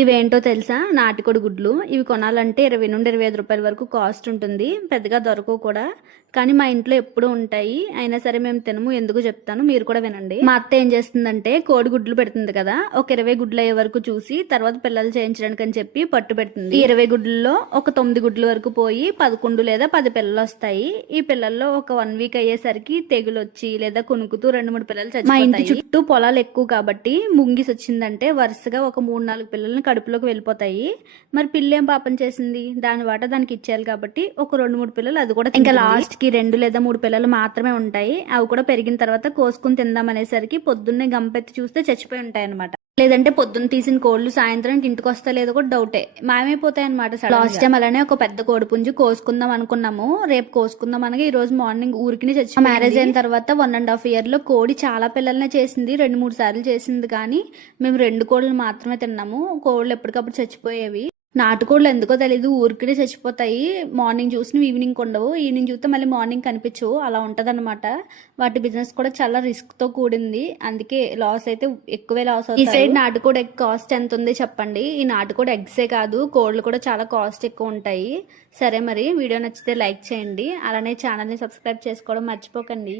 ఇవేంటో తెలుసా? నాటుకోడి గుడ్లు. ఇవి కొనాలంటే 20 నుండి 25 రూపాయల వరకు కాస్ట్ ఉంటుంది. పెద్దగా దొరకవు కూడా. కానీ మా ఇంట్లో ఎప్పుడూ ఉంటాయి. అయినా సరే మేము తినము. ఎందుకు చెప్తాను, మీరు కూడా వినండి. మా అత్త ఏం చేస్తుందంటే కోడి గుడ్లు పెడుతుంది కదా, ఒక 20 గుడ్లు అయ్యే వరకు చూసి తర్వాత పిల్లలు చేయించడానికి అని చెప్పి పట్టు పెడుతుంది. ఈ 20 గుడ్లలో ఒక 9 గుడ్ల వరకు పోయి 11 లేదా 10 పిల్లలు వస్తాయి. ఈ పిల్లల్లో ఒక 1 వీక్ అయ్యేసరికి తెగులు వచ్చి లేదా కొనుక్కుతూ 2-3 పిల్లలు చచ్చిపోతాయి. మా ఇంటి చుట్టూ పొలాలు ఎక్కువ కాబట్టి ముంగిసి వచ్చిందంటే వరుసగా ఒక 3-4 పిల్లల్ని కడుపులోకి వెళ్ళిపోతాయి. మరి పిల్ల ఏం పాపం చేసింది? దాని వాట దానికి ఇచ్చేయాలి కాబట్టి ఒక 2-3 పిల్లలు అది కూడా ఇంకా లాస్ట్ కి 2 లేదా 3 పిల్లలు మాత్రమే ఉంటాయి. అవి కూడా పెరిగిన తర్వాత కోసుకుని తిందాం అనేసరికి పొద్దున్నే గంపెత్తి చూస్తే చచ్చిపోయి ఉంటాయి అనమాట. లేదంటే పొద్దున్న తీసిన కోళ్లు సాయంత్రానికి ఇంటికి వస్తా లేదో కూడా డౌటే, మాయమైపోతాయి అనమాట. లాస్ట్ టైం అలానే ఒక పెద్ద కోడిపుంజు కోసుకుందాం అనుకున్నాము, రేపు కోసుకుందాం అనగా ఈ రోజు మార్నింగ్ ఊరికి చచ్చి మ్యారేజ్ అయిన తర్వాత 1.5 year లో కోడి చాలా పిల్లలనే చేసింది, 2-3 సార్లు చేసింది. కానీ మేము 2 కోళ్ళు మాత్రమే తిన్నాము. కోళ్ళు ఎప్పటికప్పుడు చచ్చిపోయేవి. నాటుకోళ్ళు ఎందుకో తెలీదు ఊరికినే చచ్చిపోతాయి. మార్నింగ్ చూసిన ఈవినింగ్ ఉండవు, ఈవినింగ్ చూస్తే మళ్ళీ మార్నింగ్ కనిపించవు, అలా ఉంటది అనమాట. వాటి బిజినెస్ కూడా చాలా రిస్క్ తో కూడింది, అందుకే లాస్ అయితే ఎక్కువే లాస్ అవుతుంది. ఈ సైడ్ నాటుకోడి ఎగ్ కాస్ట్ ఎంత ఉంది చెప్పండి? ఈ నాటుకోడి ఎగ్సే కాదు, కోళ్ళు కూడా చాలా కాస్ట్ ఎక్కువ ఉంటాయి. సరే మరి వీడియో నచ్చితే లైక్ చేయండి, అలానే ఛానల్ని సబ్స్క్రైబ్ చేసుకోవడం మర్చిపోకండి.